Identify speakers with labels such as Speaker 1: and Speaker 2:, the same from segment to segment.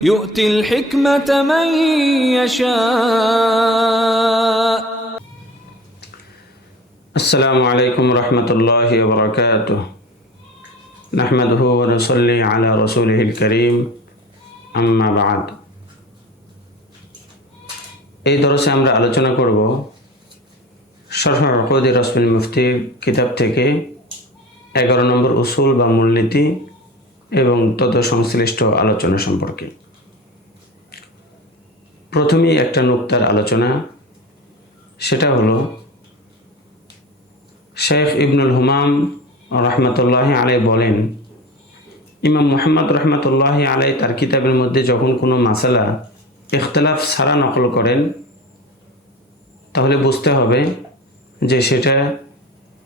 Speaker 1: يؤتي الحكمة من يشاء
Speaker 2: السلام عليكم ورحمة الله وبركاته نحمده ونصلي على رسوله الكريم أما بعد এই দরসে আমরা আলোচনা করব শরহ রকদি রসমিল মুফতি কিতাব থেকে এগারো নম্বর উসুল বা মূলনীতি এবং তত সংশ্লিষ্ট আলোচনা সম্পর্কে প্রথমেই একটা নুক্তার আলোচনা, সেটা হলো শেখ ইবনুল হুমাম রহমতুল্লাহ আলাই বলেন, ইমাম মোহাম্মদ রহমতুল্লাহ আলাই তার কিতাবের মধ্যে যখন কোনো মাসালা ইখতলাফ সারা নকল করেন, তাহলে বুঝতে হবে যে সেটা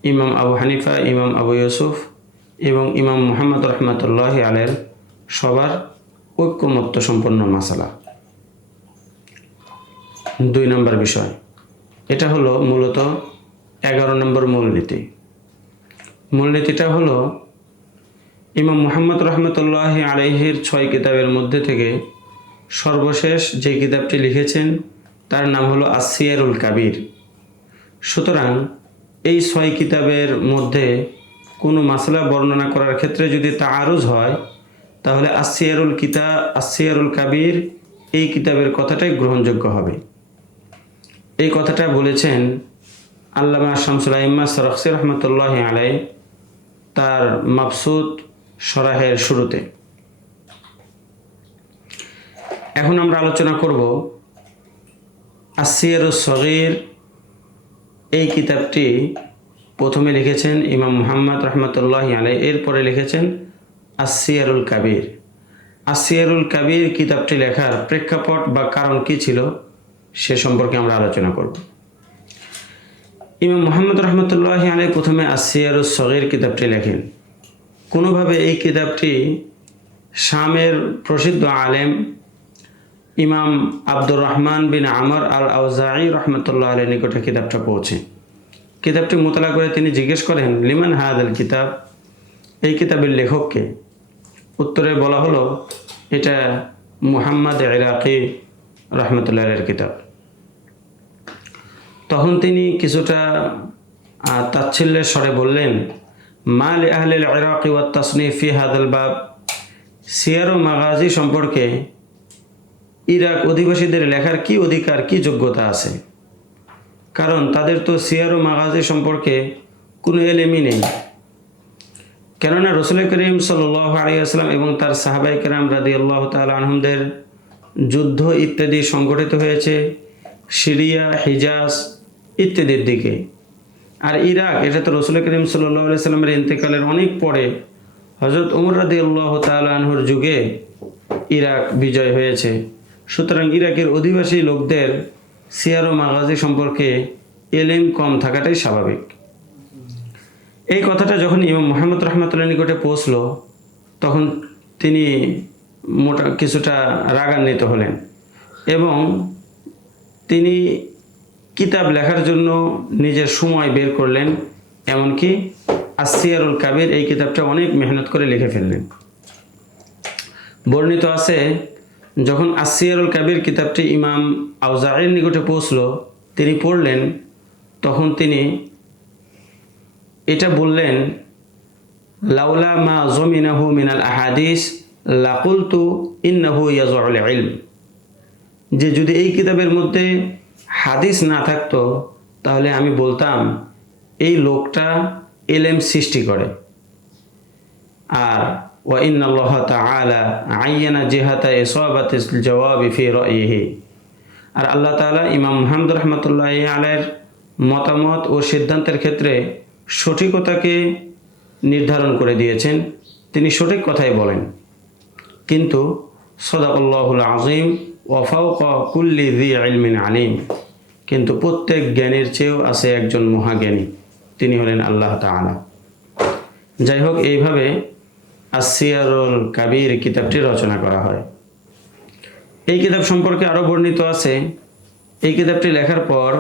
Speaker 2: ইমাম আবু হানিফা, ইমাম আবু ইউসুফ এবং ইমাম মোহাম্মদ রহমতুল্লাহ আলের সবার ঐক্যমত্য সম্পন্ন মাসালা। দুই নম্বর বিষয়। এটা হলো মূলত এগারো নম্বর মূলনীতি। মূলনীতিটা হলো ইমাম মোহাম্মদ রহমতুল্লাহ আলাইহির ছয় কিতাবের মধ্যে থেকে সর্বশেষ যে কিতাবটি লিখেছেন, তার নাম হলো আসিয়ারুল কাবির। সুতরাং এই ছয় কিতাবের মধ্যে কোনো মাসলা বর্ণনা করার ক্ষেত্রে যদি তা আরজ হয়, তাহলে আসিয়ারুল কিতা আসিয়ারুল কাবির এই কিতাবের কথাটাই গ্রহণযোগ্য হবে। এই কথাটা বলেছেন আল্লামা শামসুল আইম্মা সরফসি রহমতুল্লাহ আলাই তার মাবসুদ সরাহের শুরুতে। এখন আমরা আলোচনা করব আসিয়ার সগির। এই কিতাবটি প্রথমে লিখেছেন ইমাম মুহাম্মদ রহমতুল্লাহ আলাই, এরপরে লিখেছেন আসিয়ারুল কাবির। আসিয়ারুল কাবির কিতাবটি লেখার প্রেক্ষাপট বা কারণ কি ছিল? সে সম্পর্কে আমরা আলোচনা করব। ইমাম মোহাম্মদ রহমতুল্লাহ আলাই প্রথমে আসিয়ারুল সগির কিতাবটি লেখেন। কোনোভাবে এই কিতাবটি শামের প্রসিদ্ধ আলেম ইমাম আব্দুর রহমান বিন আমর আল আউজাই রহমতুল্লাহ আলের নিকটে কিতাবটা পৌঁছে। কিতাবটি মোতলা করে তিনি জিজ্ঞেস করেন, লিমান হায়াদ আল কিতাব? এই কিতাবের লেখককে। উত্তরে বলা হলো, এটা মুহাম্মদ ইরাকি রহমতুল্লাহ কিতাব। তখন তিনি কিছুটা তাচ্ছিল্যের স্বরে বললেন মাল আহলিল ইরাকি ওয়া তাসনিফি হাদাল বাব। সিয়ার ও মাগাজি সম্পর্কে ইরাক অধিবাসীদের লেখার কি অধিকার, কি যোগ্যতা আছে? কারণ তাদের তো সিয়ার ও মাগাজি সম্পর্কে কোনো এলেমই নেই। কেননা রসুল করিম সাল আলিয়াস্লাম এবং তার সাহাবাই কেরাম রাদি আল্লাহ আনহমদের যুদ্ধ ইত্যাদি সংগঠিত হয়েছে, সিরিয়া, হিজাজ ইত্যাদির দিকে। আর ইরাক, এটা তো রসুল করিম সাল্লাহ সাল্লামের ইন্তেকালের অনেক পরে হজরত উমর রাদি আল্লাহ আনহুর যুগে ইরাক বিজয় হয়েছে। সুতরাং ইরাকের অধিবাসী লোকদের সিয়ার ও মাগাজি সম্পর্কে এলেম কম থাকাটাই স্বাভাবিক। এই কথাটা যখন ইমাম মোহাম্মদ রহমতুল্লাহ নিকটে পৌঁছল, তখন তিনি মোটা, কিছুটা রাগান্বিত হলেন এবং তিনি কিতাব লেখার জন্য নিজের সময় বের করলেন, এমনকি আসিয়ারুল কাবির এই কিতাবটা অনেক মেহনত করে লিখে ফেললেন। বর্ণিত আছে, যখন আসিয়ারুল কাবির কিতাবটি ইমাম আউজাইর নিকটে পৌঁছল, তিনি পড়লেন, তখন তিনি এটা বললেন, লাউলা মা জমিনাহু মিনাল আহাদিস লাকুলতু ইন্নাহু ইয়াজুল ইলম। যে যদি এই কিতাবের মধ্যে হাদিস না থাকতো, তাহলে আমি বলতাম, এই লোকটা এলেম সৃষ্টি করে। আর ওয়া ইন্নাল্লাহ তাআলা আইয়ানা জিহাতা ইসাবাতিল জওয়াবি ফি রাইহি। আর আল্লাহ তাআলা ইমাম মুহাম্মদ রহমতুল্লাহ আলাইয়ের মতামত ও সিদ্ধান্তের ক্ষেত্রে সঠিকতাকে নির্ধারণ করে দিয়েছেন। তিনি সঠিক কথাই বলেন। কিন্তু সদাউল্লাহুল আজিম কুল্লি দি ইলমিন আলিম। কিন্তু প্রত্যেক জ্ঞানীর চেয়েও আছে একজন মহাজ্ঞানী, তিনি হলেন আল্লাহ তাআলা। যাই হোক এইভাবে আসিয়ারুল কাবির কিতাবটি রচনা করা হয়। এই কিতাব সম্পর্কে আরও বর্ণিত আছে। এই কিতাবটি লেখার পর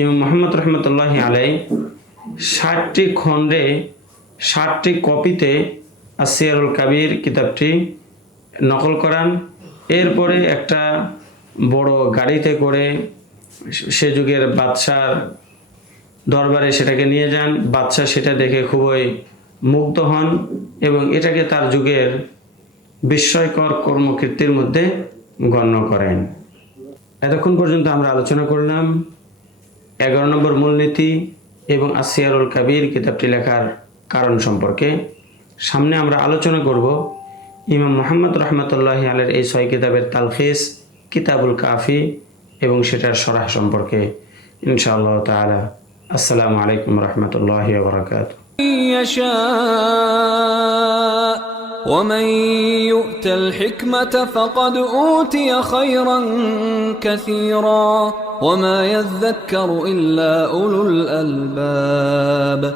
Speaker 2: ইমাম মোহাম্মদ রহমতুল্লাহ আলাই ষাটটি খণ্ডে, ষাটটি কপিতে আসিয়ারুল কাবির কিতাবটি নকল করান। এরপরে একটা বড় গাড়িতে করে সে যুগের বাদশার দরবারে সেটাকে নিয়ে যান। বাদশাহ সেটা দেখে খুবই মুগ্ধ হন এবং এটাকে তার যুগের বিস্ময়কর কর্মকীর্তির মধ্যে গণ্য করেন। এতক্ষণ পর্যন্ত আমরা আলোচনা করলাম এগারো নম্বর মূলনীতি এবং আসিয়ারুল কাবির কিতাবটি লেখার কারণ সম্পর্কে। সামনে আমরা আলোচনা করব ইমাম মোহাম্মদ রহমতুল্লাহ আলের এই ছয় কিতাবের তালখিস কিতাবুল কাফি এবং সেটার সরাহ সম্পর্কে ইনশাআল্লাহ তাআলা আসসালামু আলাইকুম রহমতুল্লাহ বরকাত
Speaker 1: يشاء ومن يؤت الحكمة فقد أوتي خيرا كثيرا وما يذكر إلا أولو الألباب